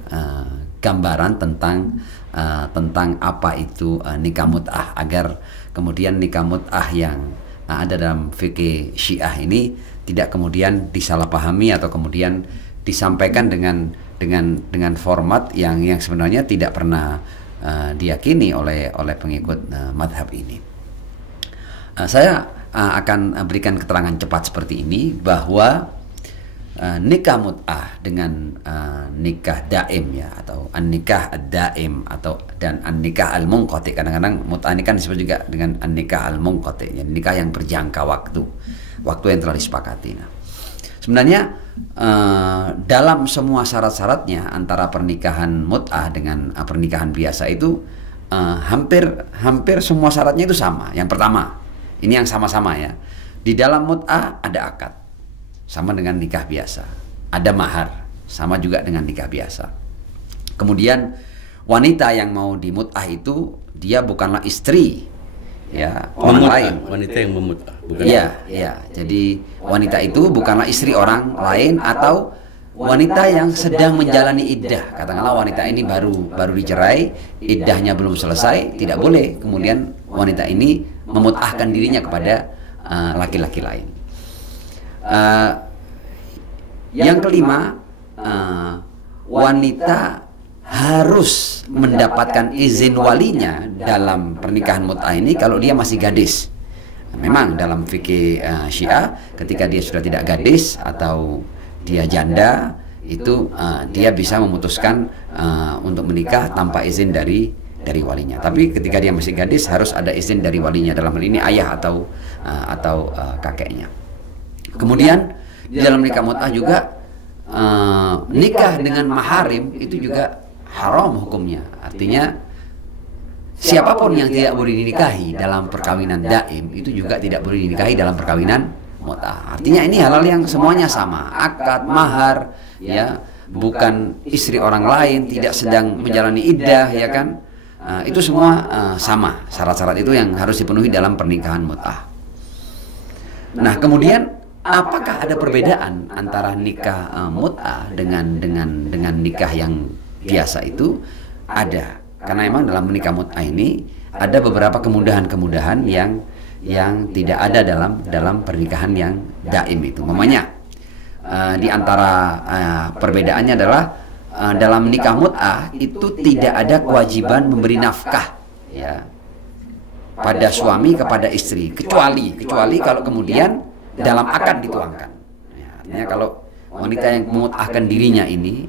gambaran tentang apa itu nikah mut'ah, agar kemudian nikah mut'ah yang ada dalam fikih Syiah ini tidak kemudian disalahpahami atau kemudian disampaikan dengan format yang sebenarnya tidak pernah diyakini oleh pengikut madhab ini. Saya akan berikan keterangan cepat seperti ini bahwa nikah mut'ah dengan nikah daim ya, atau an-nikah ad-daim dan an-nikah al-munqati. Kadang-kadang mut'ah ini kan disebut juga dengan an-nikah al-munqati, ya, nikah yang berjangka waktu yang telah disepakati. Nah, sebenarnya dalam semua syarat-syaratnya antara pernikahan mut'ah dengan pernikahan biasa itu hampir semua syaratnya itu sama. Yang pertama, ini yang sama-sama ya. Di dalam mut'ah ada akad, sama dengan nikah biasa. Ada mahar, sama juga dengan nikah biasa. Kemudian wanita yang mau dimut'ah itu dia bukanlah istri ya orang lain. Wanita yang memut'ah, bukan? Iya. Jadi wanita itu bukanlah istri orang lain atau wanita yang sedang menjalani iddah. Katakanlah wanita ini baru dicerai, iddahnya belum selesai, tidak boleh kemudian wanita ini memut'ahkan dirinya kepada laki-laki lain. Yang kelima, wanita harus mendapatkan izin walinya dalam pernikahan mut'ah ini kalau dia masih gadis. Memang dalam fikih Syiah, ketika dia sudah tidak gadis atau dia janda, itu dia bisa memutuskan untuk menikah tanpa izin dari dari walinya. Tapi ketika dia masih gadis harus ada izin dari walinya, dalam hal ini ayah atau kakeknya. Kemudian di dalam nikah mut'ah juga nikah dengan maharim itu juga haram hukumnya. Artinya siapapun yang tidak boleh dinikahi dalam perkawinan daim itu juga tidak boleh dinikahi dalam perkawinan mut'ah. Artinya ini halal yang semuanya sama, akad, mahar, ya, bukan istri orang lain, tidak sedang menjalani iddah, ya kan? Itu semua sama, syarat-syarat itu yang harus dipenuhi dalam pernikahan mut'ah. Nah, kemudian apakah ada perbedaan antara nikah mut'ah dengan nikah yang biasa? Itu ada, karena memang dalam nikah mut'ah ini ada beberapa kemudahan-kemudahan yang tidak ada dalam pernikahan yang daim itu. Mamanya di antara perbedaannya adalah dalam nikah mut'ah itu tidak ada kewajiban memberi nafkah, ya, pada suami kepada istri, kecuali kalau kemudian dalam akad dituangkan. Ya, artinya kalau wanita yang memut'ahkan dirinya ini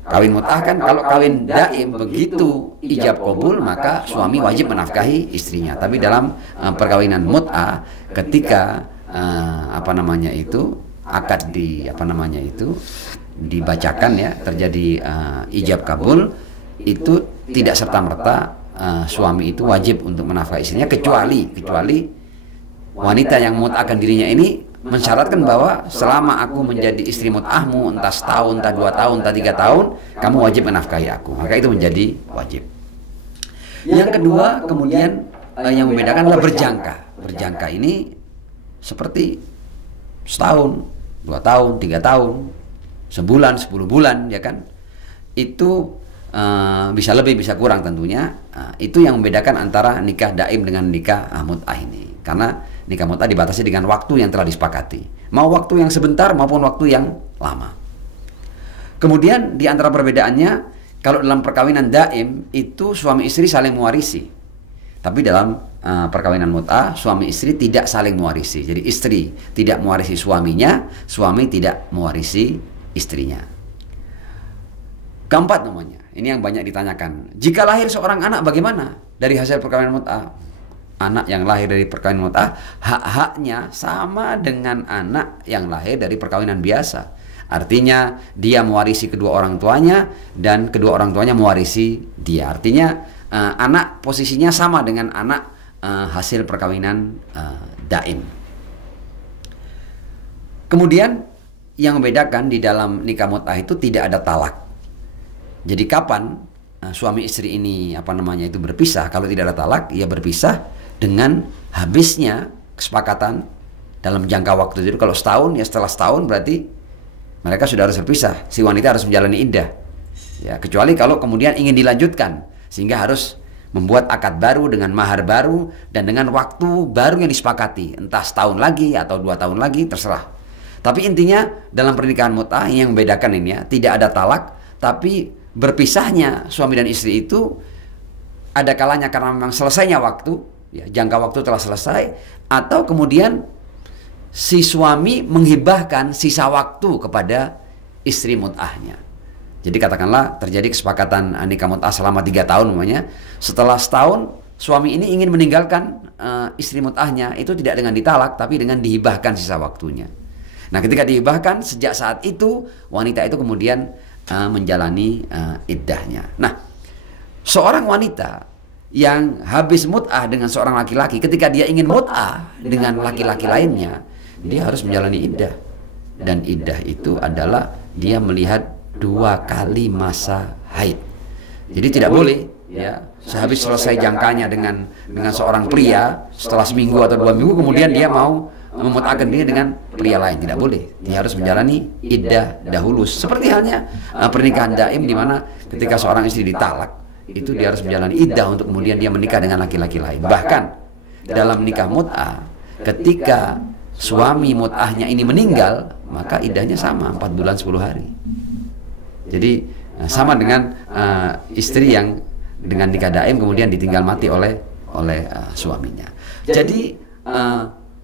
kawin mut'ah kan, kalau kawin daim begitu ijab kabul maka suami wajib menafkahi istrinya. Tapi dalam perkawinan mut'ah ketika akad dibacakan, ya, terjadi ijab kabul, itu tidak serta-merta suami itu wajib untuk menafkahi istrinya, kecuali wanita yang memut'ahkan dirinya ini mensyaratkan bahwa selama aku menjadi istri mut'ahmu, entah setahun, entah 2 tahun, entah 3 tahun, kamu wajib menafkahi aku, maka itu menjadi wajib. Yang kedua, kemudian yang membedakan adalah berjangka. Berjangka ini seperti setahun, 2 tahun, 3 tahun, sebulan, 10 bulan, ya kan? Itu bisa lebih, bisa kurang tentunya. Itu yang membedakan antara nikah daim dengan nikah mut'ah ini. Karena nikah mut'ah dibatasi dengan waktu yang telah disepakati, mau waktu yang sebentar maupun waktu yang lama. Kemudian di antara perbedaannya, kalau dalam perkawinan daim itu suami istri saling mewarisi, tapi dalam perkawinan mut'ah suami istri tidak saling mewarisi. Jadi istri tidak mewarisi suaminya, suami tidak mewarisi istrinya. Keempat namanya, ini yang banyak ditanyakan, jika lahir seorang anak bagaimana dari hasil perkawinan mut'ah? Anak yang lahir dari perkawinan mut'ah hak-haknya sama dengan anak yang lahir dari perkawinan biasa. Artinya dia mewarisi kedua orang tuanya dan kedua orang tuanya mewarisi dia. Artinya anak posisinya sama dengan anak hasil perkawinan daim. Kemudian yang membedakan di dalam nikah mut'ah itu tidak ada talak. Jadi kapan suami istri ini itu berpisah? Kalau tidak ada talak, ya berpisah dengan habisnya kesepakatan dalam jangka waktu itu. Kalau setahun, ya setelah setahun berarti mereka sudah harus berpisah. Si wanita harus menjalani iddah. Ya, kecuali kalau kemudian ingin dilanjutkan sehingga harus membuat akad baru dengan mahar baru dan dengan waktu baru yang disepakati, entah setahun lagi atau 2 tahun lagi, terserah. Tapi intinya dalam pernikahan mut'ah yang membedakan ini, ya, tidak ada talak, tapi berpisahnya suami dan istri itu ada kalanya karena memang selesainya waktu, ya, jangka waktu telah selesai, atau kemudian si suami menghibahkan sisa waktu kepada istri mut'ahnya. Jadi katakanlah terjadi kesepakatan nikah mut'ah selama 3 tahun namanya. Setelah setahun suami ini ingin meninggalkan istri mut'ahnya, itu tidak dengan ditalak tapi dengan dihibahkan sisa waktunya. Nah, ketika dihibahkan, sejak saat itu wanita itu kemudian menjalani iddahnya. Nah, seorang wanita yang habis mut'ah dengan seorang laki-laki, ketika dia ingin mut'ah dengan laki-laki lainnya, dia harus menjalani iddah. Dan iddah itu adalah dia melihat 2 kali masa haid. Jadi tidak boleh, ya, sehabis selesai jangkanya dengan seorang pria, setelah seminggu atau 2 minggu kemudian dia mau memut'ahkan diri dengan pria lain. Tidak boleh. Dia harus menjalani iddah dahulu. Seperti halnya pernikahan daim, di mana ketika seorang istri ditalak, itu dia harus menjalani iddah untuk kemudian dia menikah dengan laki-laki lain. Bahkan dalam nikah mut'ah, ketika suami mut'ahnya ini meninggal, maka iddahnya sama 4 bulan 10 hari. Jadi sama dengan istri yang dengan nikah daim kemudian ditinggal mati oleh suaminya. Jadi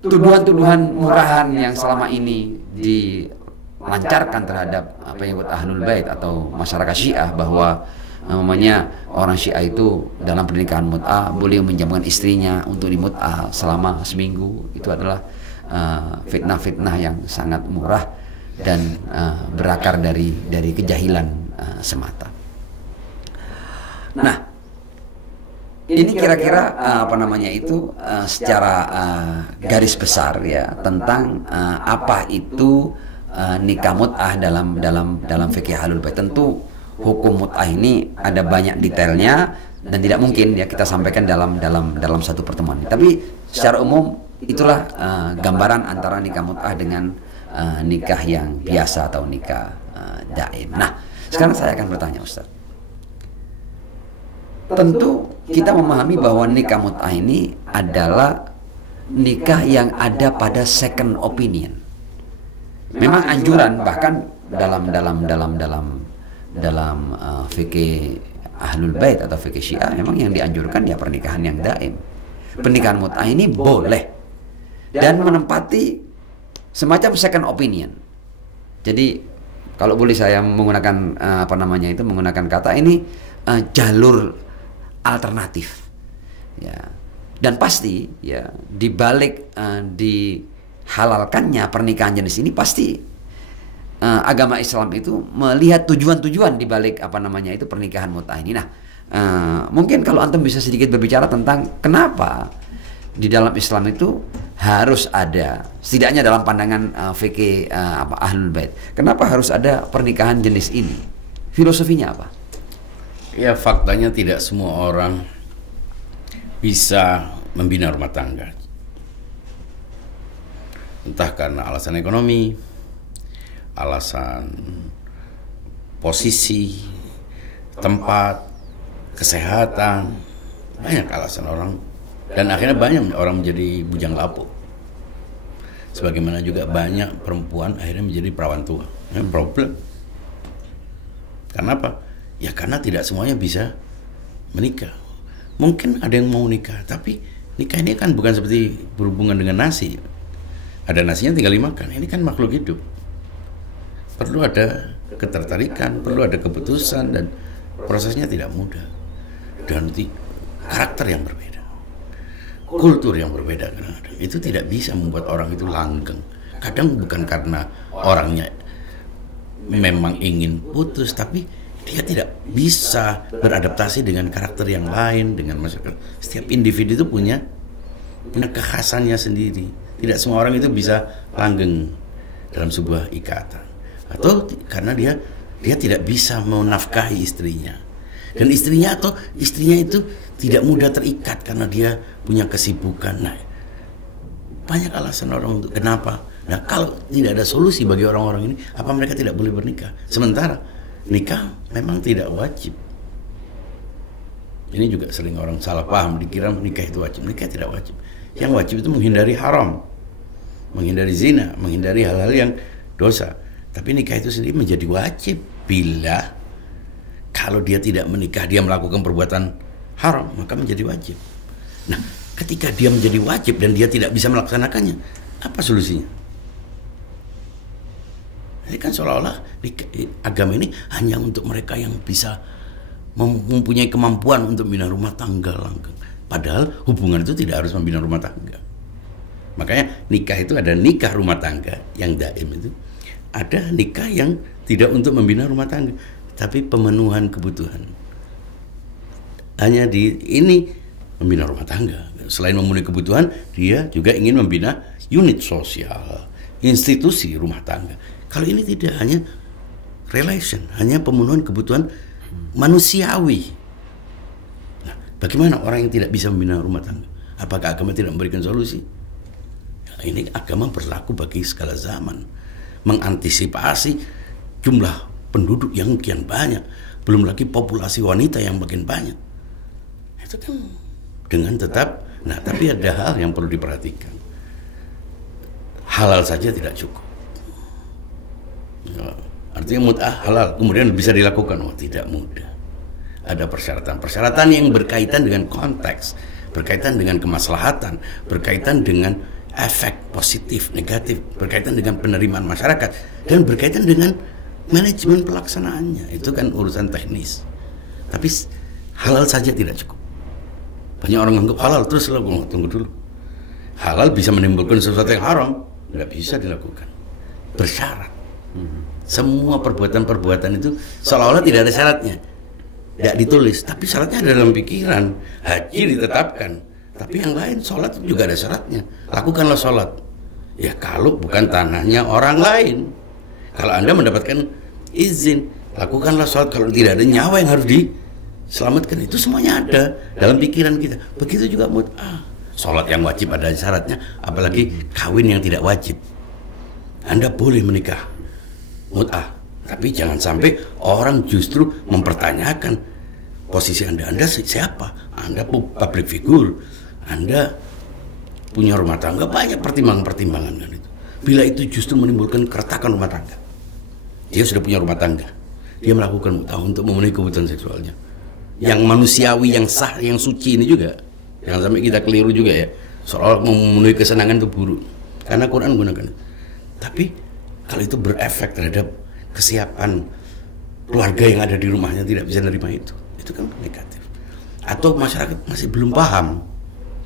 tuduhan-tuduhan murahan yang selama ini dilancarkan terhadap pengikut Ahlul Bait atau masyarakat Syiah bahwa Namanya orang Syiah itu dalam pernikahan mut'ah boleh menjamukan istrinya untuk di mut'ah selama seminggu. Itu adalah fitnah-fitnah yang sangat murah dan berakar dari kejahilan semata. Nah, ini kira-kira secara garis besar ya tentang apa itu nikah mut'ah dalam fikih Ahlul Bait. Tentu hukum mut'ah ini ada banyak detailnya dan tidak mungkin ya kita sampaikan dalam satu pertemuan. Tapi secara umum itulah gambaran antara nikah mut'ah dengan nikah yang biasa atau nikah daim. Nah, sekarang saya akan bertanya Ustaz. Tentu kita memahami bahwa nikah mut'ah ini adalah nikah yang ada pada second opinion. Memang anjuran bahkan dalam fikih Ahlul Bait atau fikih Syiah memang yang dianjurkan ya pernikahan yang daim. Pernikahan mut'ah ini boleh dan menempati semacam second opinion. Jadi kalau boleh saya menggunakan menggunakan kata ini jalur alternatif. Ya. Dan pasti ya di balik dihalalkannya pernikahan jenis ini pasti agama Islam itu melihat tujuan-tujuan di balik pernikahan mut'ah ini. Nah, mungkin kalau antum bisa sedikit berbicara tentang kenapa di dalam Islam itu harus ada, setidaknya dalam pandangan fikih Ahlul Bait, kenapa harus ada pernikahan jenis ini? Filosofinya apa? Ya, faktanya tidak semua orang bisa membina rumah tangga. Entah karena alasan ekonomi, alasan posisi, tempat, kesehatan, banyak alasan orang. Dan akhirnya banyak orang menjadi bujang lapuk. Sebagaimana juga banyak perempuan akhirnya menjadi perawan tua. Problem. Kenapa? Ya karena tidak semuanya bisa menikah. Mungkin ada yang mau nikah, tapi nikah ini kan bukan seperti berhubungan dengan nasi. Ada nasinya tinggal dimakan. Ini kan makhluk hidup. Perlu ada ketertarikan, perlu ada keputusan, dan prosesnya tidak mudah. Dan karakter yang berbeda, kultur yang berbeda, itu tidak bisa membuat orang itu langgeng. Kadang bukan karena orangnya memang ingin putus, tapi dia tidak bisa beradaptasi dengan karakter yang lain, dengan masyarakat. Setiap individu itu punya kekhasannya sendiri. Tidak semua orang itu bisa langgeng dalam sebuah ikatan. Atau karena dia tidak bisa menafkahi istrinya. Dan istrinya itu tidak mudah terikat karena dia punya kesibukan. Nah, banyak alasan orang untuk kenapa. Nah, kalau tidak ada solusi bagi orang-orang ini, apa mereka tidak boleh bernikah? Sementara nikah memang tidak wajib. Ini juga sering orang salah paham, dikira nikah itu wajib. Nikah tidak wajib. Yang wajib itu menghindari haram, menghindari zina, menghindari hal-hal yang dosa. Tapi nikah itu sendiri menjadi wajib bila kalau dia tidak menikah, dia melakukan perbuatan haram, maka menjadi wajib. Nah, ketika dia menjadi wajib dan dia tidak bisa melaksanakannya, apa solusinya? Ini kan seolah-olah agama ini hanya untuk mereka yang bisa mempunyai kemampuan untuk membina rumah tangga langgeng. Padahal hubungan itu tidak harus membina rumah tangga. Makanya nikah itu ada nikah rumah tangga yang daim itu. Ada nikah yang tidak untuk membina rumah tangga, tapi pemenuhan kebutuhan. Hanya ini membina rumah tangga. Selain memenuhi kebutuhan, dia juga ingin membina unit sosial, institusi rumah tangga. Kalau ini tidak, hanya relation, hanya pemenuhan kebutuhan manusiawi. Nah, bagaimana orang yang tidak bisa membina rumah tangga? Apakah agama tidak memberikan solusi? Nah, ini agama berlaku bagi segala zaman. Mengantisipasi jumlah penduduk yang kian banyak, belum lagi populasi wanita yang makin banyak. Itu kan dengan tetap, nah tapi ada hal yang perlu diperhatikan. Halal saja tidak cukup. Artinya mut'ah halal, kemudian bisa dilakukan. Oh, tidak mudah. Ada persyaratan yang berkaitan dengan konteks, berkaitan dengan kemaslahatan, berkaitan dengan efek positif, negatif, berkaitan dengan penerimaan masyarakat, dan berkaitan dengan manajemen pelaksanaannya. Itu kan urusan teknis. Tapi halal saja tidak cukup. Banyak orang menganggap halal, terus tunggu dulu. Halal bisa menimbulkan sesuatu yang haram, tidak bisa dilakukan. Bersyarat. Semua perbuatan-perbuatan itu seolah-olah tidak ada syaratnya. Tidak ditulis, tapi syaratnya ada dalam pikiran. Haji ditetapkan, tapi yang lain, sholat juga ada syaratnya. Lakukanlah sholat. Ya kalau bukan tanahnya orang lain. Kalau Anda mendapatkan izin, lakukanlah sholat. Kalau tidak ada nyawa yang harus diselamatkan, itu semuanya ada dalam pikiran kita. Begitu juga mut'ah. Sholat yang wajib ada syaratnya, apalagi kawin yang tidak wajib. Anda boleh menikah mut'ah, tapi jangan sampai orang justru mempertanyakan posisi Anda. Anda siapa? Anda public figure, Anda punya rumah tangga, banyak pertimbangan-pertimbangan kan itu. Bila itu justru menimbulkan keretakan rumah tangga. Dia sudah punya rumah tangga, dia melakukan mut'ah untuk memenuhi kebutuhan seksualnya yang manusiawi, yang sah, yang suci ini juga. Jangan sampai kita keliru juga ya, soal memenuhi kesenangan itu buruk, karena Quran gunakan. Tapi kalau itu berefek terhadap kesiapan keluarga yang ada di rumahnya, tidak bisa menerima itu kan negatif. Atau masyarakat masih belum paham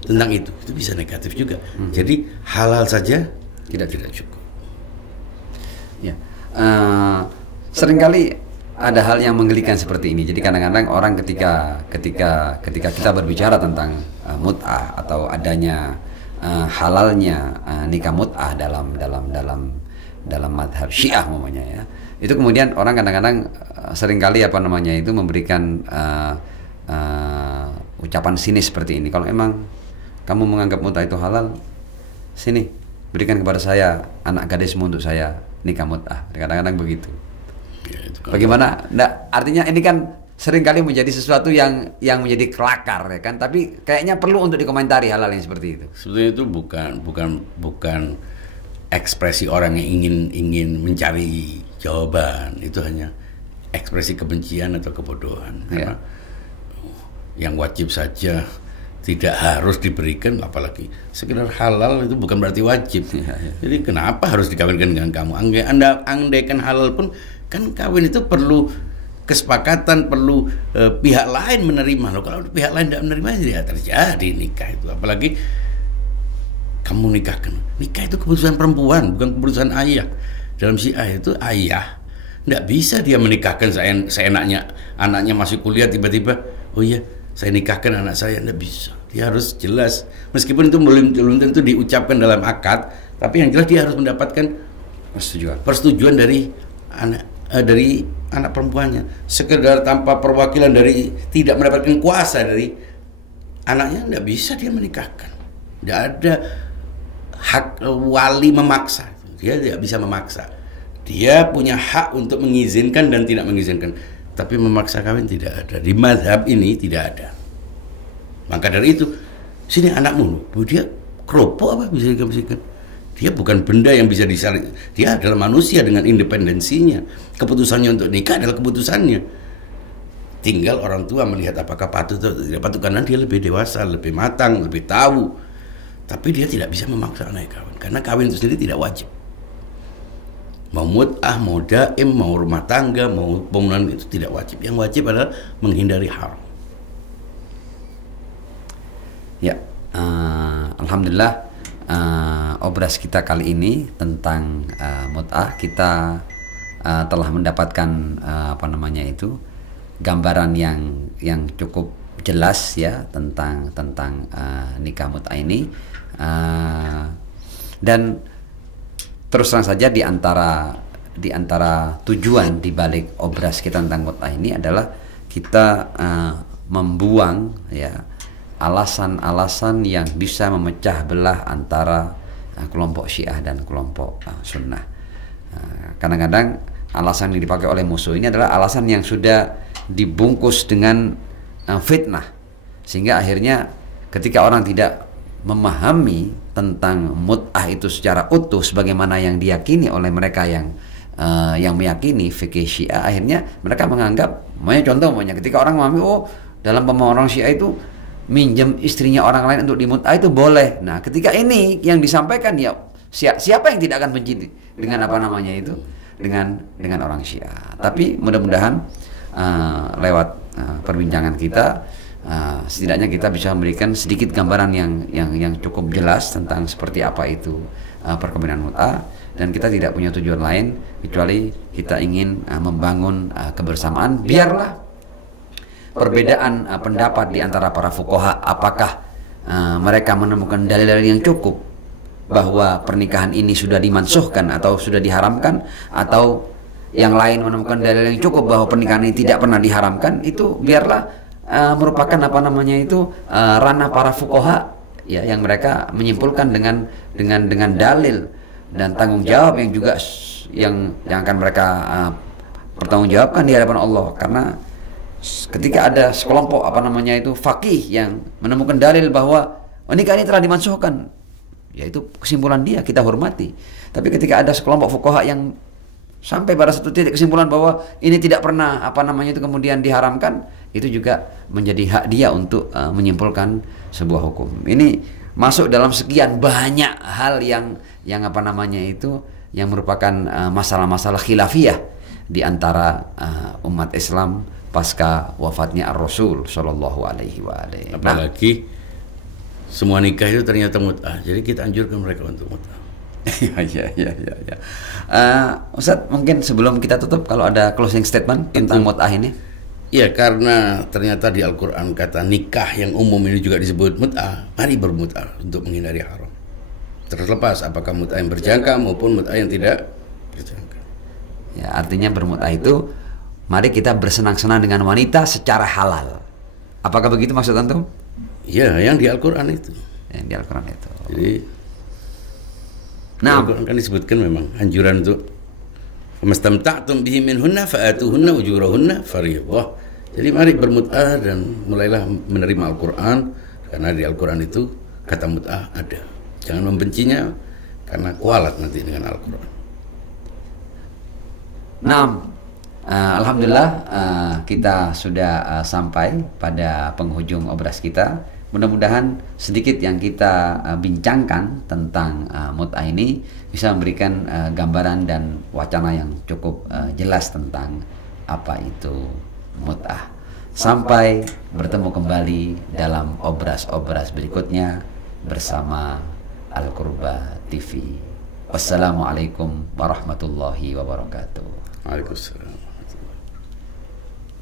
tentang itu bisa negatif juga. Jadi halal saja tidak cukup. Ya, seringkali ada hal yang menggelikan seperti ini. Jadi kadang-kadang orang ketika kita berbicara tentang mut'ah atau adanya halalnya nikah mut'ah dalam madhab Syiah umumnya ya, itu kemudian orang kadang-kadang seringkali itu memberikan ucapan sinis seperti ini. Kalau emang kamu menganggap mut'ah itu halal, sini berikan kepada saya anak gadismu untuk saya nikah mut'ah. Kadang-kadang begitu. Ya, bagaimana? Nah, artinya ini kan seringkali menjadi sesuatu yang menjadi kelakar ya kan, tapi kayaknya perlu untuk dikomentari hal-hal yang seperti itu. Sebetulnya itu bukan ekspresi orang yang ingin mencari jawaban, itu hanya ekspresi kebencian atau kebodohan. Karena yang wajib saja tidak harus diberikan, apalagi sekedar halal itu bukan berarti wajib. Jadi kenapa harus dikawinkan dengan kamu? Anda andaikan halal pun kan kawin itu perlu kesepakatan, perlu pihak lain menerima. Loh, kalau pihak lain tidak menerima, tidak terjadi nikah itu. Apalagi kamu nikahkan. Nikah itu keputusan perempuan, bukan keputusan ayah. Dalam Syiah itu ayah tidak bisa dia menikahkan seenaknya. Anaknya masih kuliah tiba-tiba, oh iya saya nikahkan anak saya, tidak bisa. Dia harus jelas. Meskipun itu belum tentu diucapkan dalam akad, tapi yang jelas dia harus mendapatkan persetujuan dari anak perempuannya. Sekedar tanpa perwakilan dari, tidak mendapatkan kuasa dari anaknya, tidak bisa dia menikahkan. Tidak ada hak wali memaksa. Dia tidak bisa memaksa. Dia punya hak untuk mengizinkan dan tidak mengizinkan, tapi memaksa kawin tidak ada. Di mazhab ini tidak ada. Maka dari itu, sini anakmu, dia keropok apa bisa dikasihkan? Dia bukan benda yang bisa disaring. Dia adalah manusia dengan independensinya. Keputusannya untuk nikah adalah keputusannya. Tinggal orang tua melihat apakah patut atau tidak patut, karena dia lebih dewasa, lebih matang, lebih tahu. Tapi dia tidak bisa memaksa anak kawin, karena kawin itu sendiri tidak wajib. Mau mut'ah, mau daim, mau rumah tangga, mau pembunuhan, itu tidak wajib. Yang wajib adalah menghindari haram. Ya, alhamdulillah. Obras kita kali ini tentang mut'ah, kita telah mendapatkan gambaran yang cukup jelas ya tentang nikah mut'ah ini, dan terus terang saja di antara tujuan di balik obras kita tentang mut'ah ini adalah kita membuang ya alasan-alasan yang bisa memecah belah antara kelompok Syiah dan kelompok Sunnah. Kadang-kadang alasan yang dipakai oleh musuh ini adalah alasan yang sudah dibungkus dengan fitnah, sehingga akhirnya ketika orang tidak memahami tentang mut'ah itu secara utuh sebagaimana yang diyakini oleh mereka yang meyakini fikih Syiah, akhirnya mereka menganggap, contohnya ketika orang memahami, oh dalam pemahaman orang Syiah itu minjem istrinya orang lain untuk dimut'ah itu boleh. Nah, ketika ini yang disampaikan, ya siapa yang tidak akan benci dengan dengan orang Syiah. Tapi mudah-mudahan lewat perbincangan kita, setidaknya kita bisa memberikan sedikit gambaran yang cukup jelas tentang seperti apa itu perkawinan mut'ah, dan kita tidak punya tujuan lain kecuali kita ingin membangun kebersamaan. Biarlah perbedaan pendapat di antara para fuqaha, apakah mereka menemukan dalil-dalil yang cukup bahwa pernikahan ini sudah dimansuhkan atau sudah diharamkan, atau yang lain menemukan dalil yang cukup bahwa pernikahan ini tidak pernah diharamkan, itu biarlah merupakan ranah para fuqaha ya, yang mereka menyimpulkan dengan dalil dan tanggung jawab yang juga yang akan mereka pertanggungjawabkan di hadapan Allah. Karena ketika ada sekelompok faqih yang menemukan dalil bahwa nikah ini telah dimansuhkan, yaitu kesimpulan dia, kita hormati. Tapi ketika ada sekelompok fuqaha yang sampai pada satu titik kesimpulan bahwa ini tidak pernah kemudian diharamkan, itu juga menjadi hak dia untuk menyimpulkan sebuah hukum. Ini masuk dalam sekian banyak hal yang merupakan masalah-masalah khilafiyah di antara umat Islam pasca wafatnya Ar-Rasul sallallahu alaihi wa alihi. Apalagi semua nikah itu ternyata mut'ah. Jadi kita anjurkan mereka untuk mut'ah. Ya. Ustadz, mungkin sebelum kita tutup, kalau ada closing statement tentang mut'ah ini. Ya, karena ternyata di Al-Quran kata nikah yang umum ini juga disebut mut'ah. Mari bermut'ah untuk menghindari haram. Terlepas apakah mut'ah yang berjangka maupun mut'ah yang tidak berjangka. Ya, artinya bermut'ah itu mari kita bersenang-senang dengan wanita secara halal. Apakah begitu maksud antum? Ya, yang di Al-Quran itu. Yang di Al-Quran itu. Jadi Al-Quran kan disebutkan memang anjuran untuk mastamta'tum bihi minhunna fa'atuhunna ujurahunna fariidhah. Jadi mari bermut'ah dan mulailah menerima Al-Quran, karena di Al-Quran itu kata mut'ah ada. Jangan membencinya karena kualat nanti dengan Al-Quran. Alhamdulillah kita sudah sampai pada penghujung obras kita. Mudah-mudahan sedikit yang kita bincangkan tentang mut'ah ini bisa memberikan gambaran dan wacana yang cukup jelas tentang apa itu mut'ah. Sampai bertemu kembali dalam obras-obras berikutnya bersama Al-Qurba TV. Wassalamualaikum warahmatullahi wabarakatuh. Waalaikumsalam.